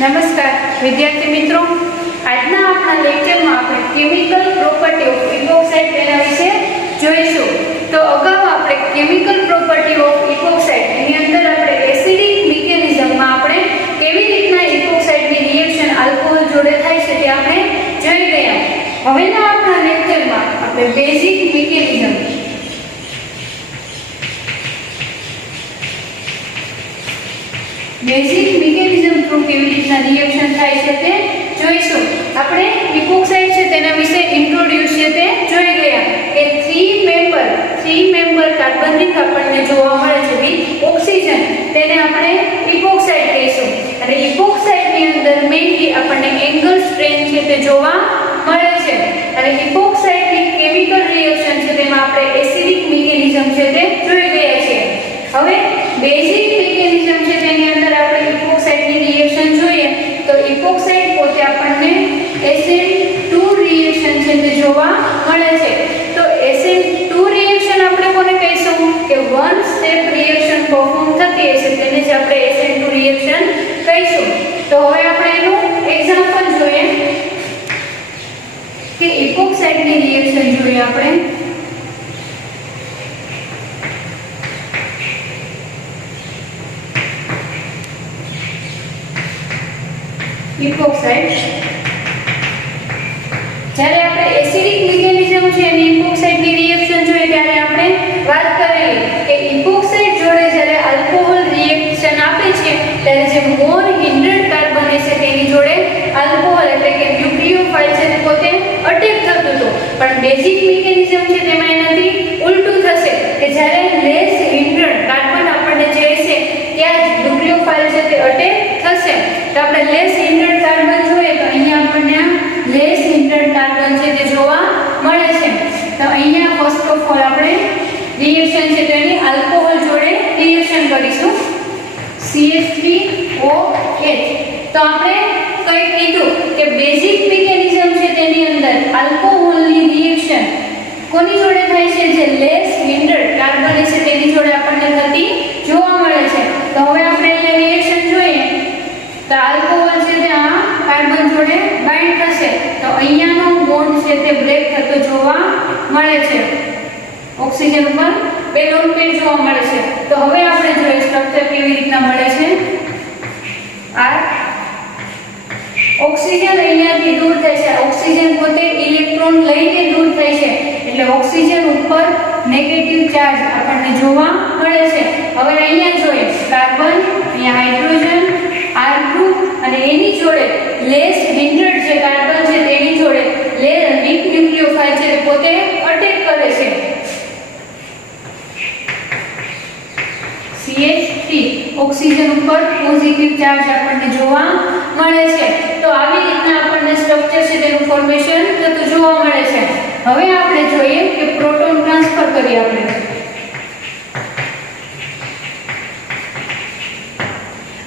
નમસ્કાર વિદ્યાર્થી મિત્રો, આજના આપણા લેક્ચરમાં આપણે કેમિકલ પ્રોપર્ટી ઓફ ઇપોક્સાઇડ તેના વિશે જોઈશું. તો અગાઉ આપણે કેમિકલ પ્રોપર્ટી ઓફ ઇપોક્સાઇડ એની અંદર આપણે એસિડિક મિકેનિઝમમાં આપણે કેવી રીતના ઇપોક્સાઇડની રિએક્શન આલ્કોહોલ જોડે થાય છે તે આપણે જોઈ ગયા. હવેના આપણા લેક્ચરમાં આપણે બેઝિક મિકેનિઝમ થ્રુ કેવી રીતના રિએક્શન થાય છે તે જોઈશું. આપણે ઇપોક્સાઇડ છે તેના વિશે ઇન્ટ્રોડ્યુસ છે તે જોઈ ગયા કે 3 મેમ્બર કાર્બનિક આપણને જોવા મળે છે વિથ ઓક્સિજન, તેને આપણે ઇપોક્સાઇડ કહીશું. અને ઇપોક્સાઇડની અંદર મેઇનલી આપણને એંગલ સ્ટ્રેન છે તે જોવા મળે છે. અને ઇપોક્સાઇડની કેમિકલ રિએક્શન છે તેમાં આપણે એસિડિક મિકેનિઝમ છે તે જોઈ ગયા છીએ. હવે બેઝિક મિકેનિઝમ છે તેની અંદર આપણે ઇપોક્સાઇડની રિએક્શન જોઈએ તો ઇપોક્સાઇડ પોતે આપણને SN2 રિએક્શન છે તે જોવા મળે છે. તો SN2 રિએક્શન આપણે કોને કહીશું કે વન સ્ટેપ રિએક્શન પરફોર્મ થતી હશે તેને જ આપણે SN2 રિએક્શન કહીશું. તો હવે આપણે એનું એક્ઝામ્પલ જોઈએ કે ઇપોક્સાઇડની રિએક્શન જોઈએ આપણે. ઇપોક્સાઇડ જ્યારે આપણે એસિડિક મિકેનિઝમ છે અને ઇપોક્સાઇડની રિએક્શન જોઈએ ત્યારે આપણે વાત કરેલી કે ઇપોક્સાઇડ જોડે જ્યારે આલ્કોહોલ રિએક્શન આપે છે ત્યારે જે મોર હિન્ડ્રેડ કાર્બન છે તેની જોડે આલ્કોહોલ એટલે કે ન્યુક્લિયોફાઇલ છે તે પોતે અટેક થતું હતું. પણ બેઝિક મિકેનિઝમ છે તેમાં એનાથી ઉલટું થશે કે જ્યારે લેસ હિન્ડ્રેડ કાર્બન આપણને જે હશે ત્યાં જ ન્યુક્લિયોફાઇલ છે તે અટેક થશે. તો આપણે લેસ હિન્ડ્રેડ કાર્બન જોઈએ તો અહીંયા આપણને લેસ હિન્ડ્રેડ કાર્બન છે તે જોવા મળે છે. તો અહીંયા ફર્સ્ટ ઓફ ઓલ આપણે રિએક્શન છે તેની આલ્કોહોલ જોડે રિએક્શન કરીશું CH3OH. તો આપણે કઈ કીધું કે બેઝિક મિકેનિઝમ છે તેની અંદર આલ્કોહોલની રિએક્શન કોની જોડે થાય છે જે લેસ હિન્ડ્રેડ કાર્બન છે તેની જોડે આપણને થતી જોવા મળે છે. તો હવે આપણે અહીંયા રિએક્શન જોઈએ તો આલ્કોહોલ છે તે આ કાર્બન જોડે બાઇન્ડ થશે તો અહીંયાનો બોન્ડ છે તે બ્રેક થતો જોવા મળે છે. ઓક્સિજન ઉપર બે લોન પેર જોવા મળે છે. તો હવે આપણે જોઈએ સ્ટ્રક્ચર કેવી રીતના મળે છે. આ ઓક્સિજન અહીંયાથી દૂર થાય છે. ઓક્સિજન પોતે ઇલેક્ટ્રોન લઈને દૂર થાય છે એટલે ઓક્સિજન ઉપર નેગેટિવ ચાર્જ આપણને જોવા મળે છે. હવે અહીંયા જોઈએ કાર્બન, અહીંયા હાઇડ્રોજન R ગ્રુપ અને એની જોડે લેસ હિન્ડ્રેડ જે કાર્બન છે તેની જોડે વીક ન્યુક્લિયોફાઇલ છે પોતે અટેક કરે છે. CH3 ઓક્સિજન ઉપર પોઝિટિવ ચાર્જ આપણને જોવા મળે છે. તો આવી રીતના આપણને સ્ટ્રક્ચર છે તેનું ફોર્મેશન થતું જોવા મળે છે. હવે આપણે જોઈએ કે પ્રોટોન ટ્રાન્સફર કરીએ આપણે.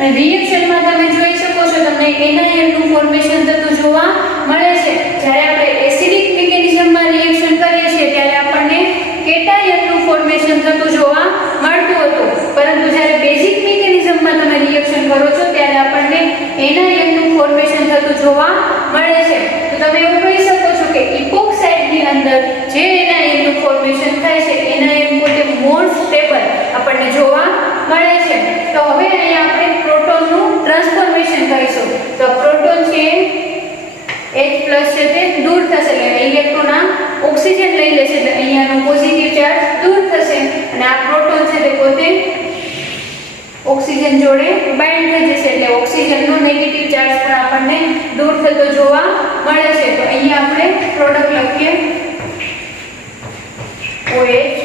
અને રિએક્શનમાં તમે જોઈ શકો છો તમને NaN નું ફોર્મેશન થતું જોવા મળે છે. જ્યારે આપણે એસિડિક મિકેનિઝમમાં રિએક્શન કરીએ છીએ ત્યારે આપણને કેટાયન નું ફોર્મેશન થતું જોવા મળતું હતું. પરંતુ જ્યારે બેઝિક મિકેનિઝમમાં તમે રિએક્શન કરો છો ત્યારે આપણને NaN નું ફોર્મેશન થતું જોવા મળે છે. તો તમે એવું કહી શકો છો કે ઇપોક્સાઇડની અંદર જે NaN નું ફોર્મેશન થાય છે NaN પોતે મોર સ્ટેબલ આપણને જોવા મળે છે. તો હવે અહીંયા આપણે પ્રોટોનનું ટ્રાન્સફોર્મેશન કરીશું. તો પ્રોટોન છે H+ છે તે દૂર થશે એટલે ઇલેક્ટ્રોન આ ઓક્સિજન લઈ લેશે એટલે અહીંયાનો પોઝિટિવ ચાર્જ દૂર થશે અને આ પ્રોટોન છે તે પોતે ઓક્સિજન જોડે બાઇન્ડ થઈ જશે એટલે ઓક્સિજનનો નેગેટિવ ચાર્જ પણ આપણને દૂર થતો જોવા મળે છે. તો અહીંયા આપણે પ્રોડક્ટ લખીએ OH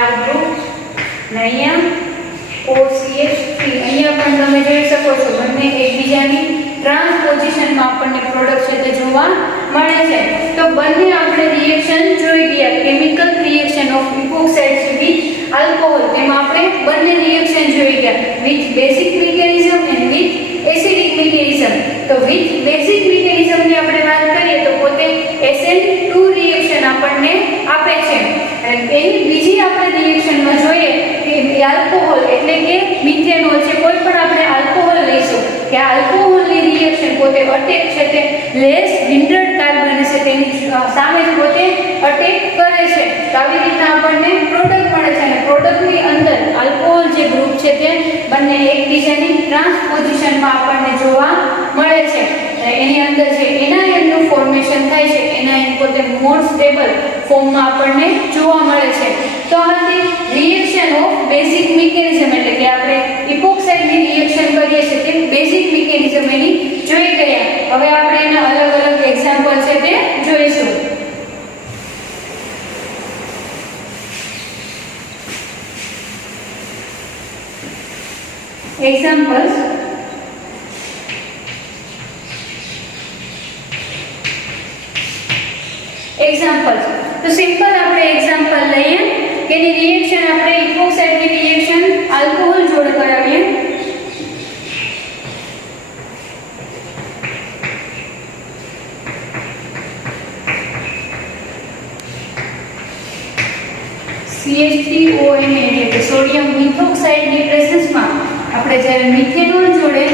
R ગ્રુપ અને અહીંયા OCH3. અહીંયા પણ તમે જોઈ શકો છો બંને એકબીજાની ટ્રાન્સપોઝિશનમાં આપણને પ્રોડક્ટ છે તે જોવા મળે છે. તો બંને આપણે રિએક્શન જોઈ ગયા chemical reaction of epoxide with alcohol. તેમાં આપણે બંને રિએક્શન જોઈ ગયા with basic mechanism and with acidic mechanism. તો વિથ બેઝિક મિકેનિઝમની આપણે વાત કરીએ તો પોતે SN2 રિએક્શન આપણને આપે છે. અને એની બીજી આપણે રિએક્શનમાં જોઈએ મિથેનોલ છે, કોઈ પણ આપણે આલ્કોહોલ લઈશું કે આલ્કોહોલની રિએક્શન પોતે અટેક છે તે લેસ હિન્ડર્ડ કાર્બન છે તેની સામે જ પોતે અટેક કરે છે. તો આવી રીતના આપણને પ્રોડક્ટ મળે છે અને પ્રોડક્ટની અંદર આલ્કોહોલ જે ગ્રુપ છે તે બંને એકબીજાની ટ્રાન્સપોઝિશનમાં આપણને જોવા મળે છે. એની અંદર જે એનાયનનું ફોર્મેશન થાય છે, એનાયન પોતે મોર સ્ટેબલ ફોર્મમાં આપણને જોવા મળે છે. તો આ હતી રિએક્શન ઓફ બેઝિક મિકેનિઝમ, એટલે કે આપણે ઇપોક્સાઇડની રિએક્શન કરીએ છીએ તે બેઝિક મિકેનિઝમ એની જોઈ ગયા. હવે આપણે એના અલગ અલગ એક્ઝામ્પલ છે તે જોઈશું. એક્ઝામ્પલ્સ તો સિમ્પલ આપણે એક્ઝામ્પલ લઈએ કે એની રિએક્શન આપણે ઇપોક્સાઇડની રિએક્શન આલ્કોહોલ જોડે કરાવીએ. CH3ONA એટલે કે સોડિયમ મિથોક્સાઇડની પ્રેઝન્સમાં આપણે જ્યારે મિથેનોલ જોડે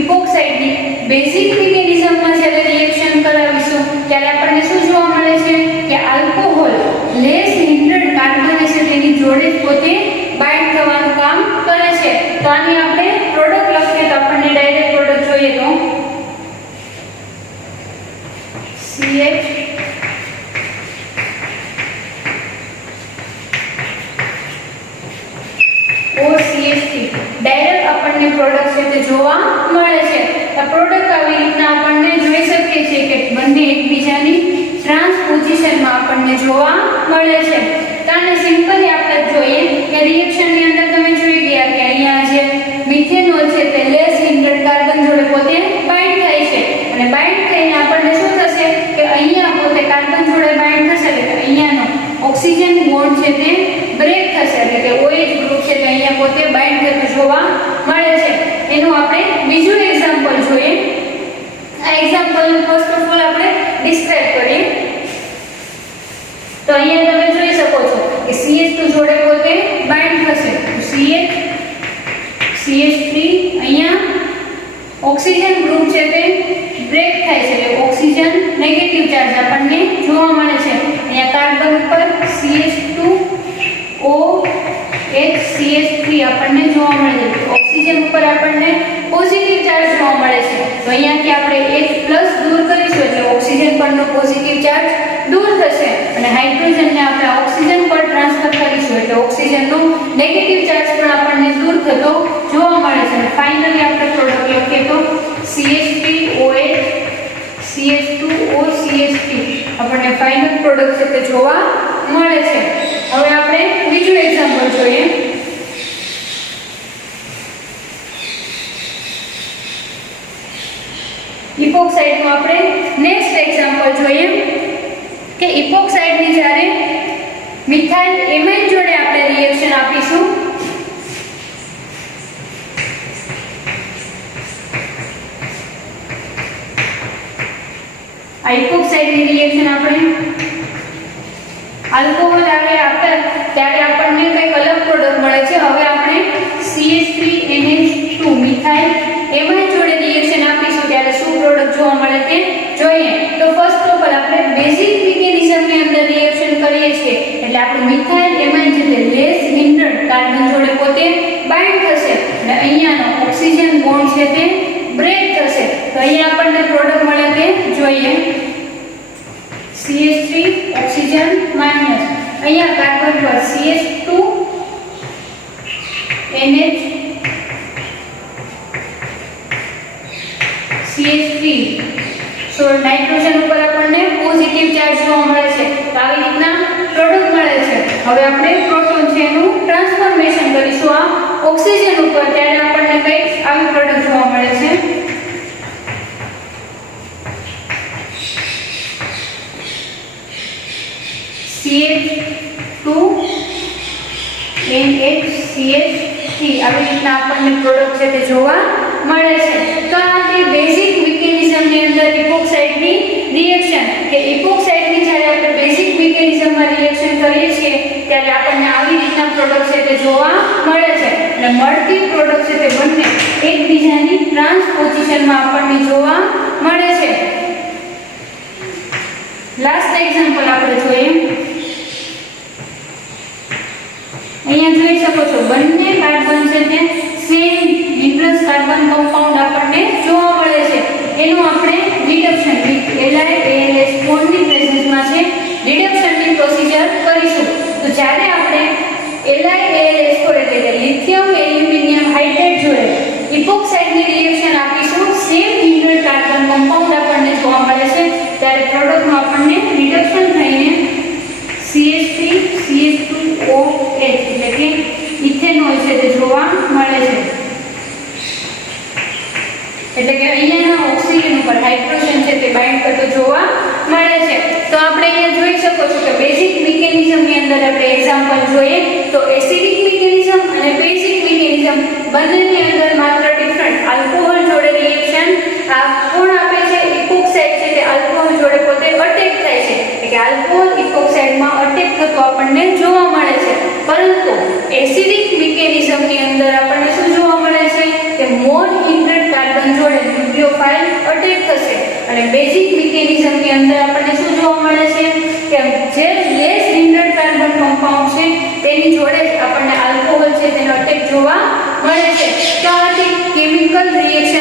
ઇપોક્સાઇડની બેઝિક મિકેનિઝમમાં જ્યારે રિએક્શન કરાવીશું ત્યારે આપણને શું જોવા મળે છે કે આલ્કોહોલ લેસ હિન્ડર્ડ કાર્બન છે તેની જોડે પોતે બાઇન્ડ થવાનું કામ કરે છે. તો આની આપણે પ્રોડક્ટ લખીએ તો આપણને ડાયરેક્ટ પ્રોડક્ટ જોઈએ તો CH3 ડાયરેક્ટ આપણને પ્રોડક્ટ છે તે જોવા મળે છે. આ પ્રોડક્ટ આવી રીતના આપણને જોઈ શકીએ છીએ કે બંને એકબીજાની ટ્રાન્સપોઝિશનમાં આપણને જોવા મળે છે. તો આને સિમ્પલી આપણે જોઈએ કે રિએક્શનની અંદર તમે જોઈ ગયા કે અહીંયા જે મિથેનોલ છે તે લેસ હિન્ડર્ડ કાર્બન જોડે પોતે બાઇન્ડ થાય છે અને બાઇન્ડ થઈને આપણને શું થશે કે અહીંયા પોતે કાર્બન જોડે બાઇન્ડ થશે એટલે કે અહીંયાનો ઓક્સિજન બોન્ડ છે તે બ્રેક થશે એટલે કે OH ગ્રુપ છે તે અહીંયા પોતે બાઇન્ડ થતું જોવા મળે છે. એનું આપણે બીજું એક્ઝામ્પલ જોઈએ. આ એક્ઝામ્પલ ફર્સ્ટ ઓફ ઓલ આપણે ડિસ્ક્રાઇબ કરીએ. તો અહીંયા તમે જોઈ શકો છો કે CH2 જોડે પોતે બાઇન્ડ થશે CH3 અહીંયા ઓક્સિજન ગ્રુપ છે તે બ્રેક થાય છે એટલે ઓક્સિજન નેગેટિવ ચાર્જ આપણને જોવા મળે છે. અહીંયા કાર્બન ઉપર CH2OH આપણને જોવા મળે છે. ઓક્સિજન ઉપર આપણને પોઝિટિવ ચાર્જ જોવા મળે છે. તો અહીંયાથી આપણે H+ દૂર કરીશું એટલે ઓક્સિજન પરનો પોઝિટિવ ચાર્જ દૂર થશે અને હાઇડ્રોજનને આપણે ઓક્સિજન પર ટ્રાન્સફર કરીશું એટલે ઓક્સિજનનો નેગેટિવ ચાર્જ પણ આપણને દૂર થતો જોવા મળે છે. અને ફાઇનલી આપણે પ્રોડક્ટ લખીએ તો CH3OH CH2OCH3 આપણને ફાઇનલ પ્રોડક્ટ છે તે જોવા મળે છે. હવે આપણે બીજું એક્ઝામ્પલ જોઈએ. ઇપોક્સાઇડનું આપણે નેક્સ્ટ એક્ઝામ્પલ જોઈએ કે ઇપોક્સાઇડની જ્યારે મિથાઇલ એમાઇન જોડે આપણે રિએક્શન આપીશું આ ઇપોક્સાઇડની રિએક્શન આપણે આલ્કોહોલ આવે આપતા ત્યારે આપણને કંઈક અલગ પ્રોડક્ટ મળે છે. હવે આપણે CH3NH2 મિથાઇલ એમાઇન જોડે રિએક્શન આપીશું ત્યારે શું પ્રોડક્ટ જોવા મળે તે જોઈએ. તો ફર્સ્ટ ઓફ ઓલ આપણે બેઝિક મિકેનિઝમની અંદર રિએક્શન કરીએ છીએ એટલે આપણું મિથાઇલ એમાઇન છે તે લેસ હિન્ડર્ડ કાર્બન જોડે પોતે બાઇન્ડ થશે અને અહીંયાનો ઓક્સિજન બોન્ડ છે તે બ્રેક થશે. તો અહીંયા આપણને પ્રોડક્ટ મળે તે જોઈએ. CH3 ઓક્સિજન માઇનસ અહીંયા કાર્બન પર CH2 NH CH3 સો નાઇટ્રોજન ઉપર આપણને પોઝિટિવ ચાર્જ જોવા મળે છે. તો આવી રીતના પ્રોડક્ટ મળે છે. હવે આપણે પ્રોટોન છે એનું ટ્રાન્સફોર્મેશન કરીશું આ ઓક્સિજન ઉપર ત્યારે આપણને કંઈક આવી પ્રોડક્ટ જોવા મળે છે. CH2 NH આવી રીતના આપણને પ્રોડક્ટ છે તે જોવા મળે છે. તો આ તે બેઝિક મિકેનિઝમની અંદર ઇપોક્સાઇડની રિએક્શન કે ઇપોક્સાઇડની જ્યારે આપણે બેઝિક મિકેનિઝમમાં રિએક્શન કરીએ છીએ ત્યારે આપણને આવી રીતના પ્રોડક્ટ છે તે જોવા મળે છે. છે અને મળતી પ્રોડક્ટ છે તે બંને એકબીજાની ટ્રાન્સ પોઝિશનમાં આપણને જોવા મળે છે. લાસ્ટ એક્ઝામ્પલ આપણે જોઈએ. અહીંયા જોઈ શકો છો બંને કાર્બન છે તે સેમ ઇન્ટ્રસ કાર્બન કમ્પાઉન્ડ આપણને જોવા મળે છે. એનું આપણે રિડક્શન વિથ LiAlS બોન્ડની પ્રેઝન્સમાં છે રિડક્શનની પ્રોસિજર કરીશું. તો જ્યારે આપણે LiAlS પર એટલે કે લિથિયમ એલ્યુમિનિયમ હાઇડ્રેટ જોડે ઇપોક્સાઇડની રિએક્શન આપીશું સેમ ઇન્ટ્રસ કાર્બન કમ્પાઉન્ડ આપણને જોવા મળે છે ત્યારે પ્રોડક્ટમાં આપણને રિડક્શન થઈને CH3CH2OH એટલે કે ઇથેનોલ છે તે જોવા મળે છે. એટલે કે અહીંયાના ઓક્સિજન ઉપર હાઇડ્રોજન છે તે બાઇન્ડ કરતો જોવા મળે છે. તો આપણે અહીંયા જોઈ શકો છો કે બેઝિક મિકેનિઝમની અંદર આપણે એક્ઝામ્પલ જોઈએ તો એસિડિક મિકેનિઝમ અને બેઝિક મિકેનિઝમ બંનેની અંદર માત્ર ડિફરન્ટ આલ્કોહોલ જોડે રિએક્શન આ કોણ આપે છે ઇપોક્સાઇડ છે તે આલ્કોહોલ જોડે પોતે અટેક થાય છે એટલે કે આલ્કોહોલ ઇપોક્સાઇડમાં અટેક થતો આપણને જોવા મળે છે. પરંતુ એસિડિક મિકેનિઝમની અંદર આપણને શું જોવા મળે છે કે મોર ઇન્ટ્રેટ કાર્બન જોડે ન્યુક્લિયોફાઇલ અટેક થશે અને બેઝિક મિકેનિઝમની અંદર આપણને શું જોવા મળે છે કે જે લેસ ઇન્ટ્રેટ કાર્બન કમ્પાઉન્ડ છે તેની જોડે જ આપણને આલ્કોહોલ છે તેનો અટેક જોવા મળે છે. તો આથી કેમિકલ રિએક્શન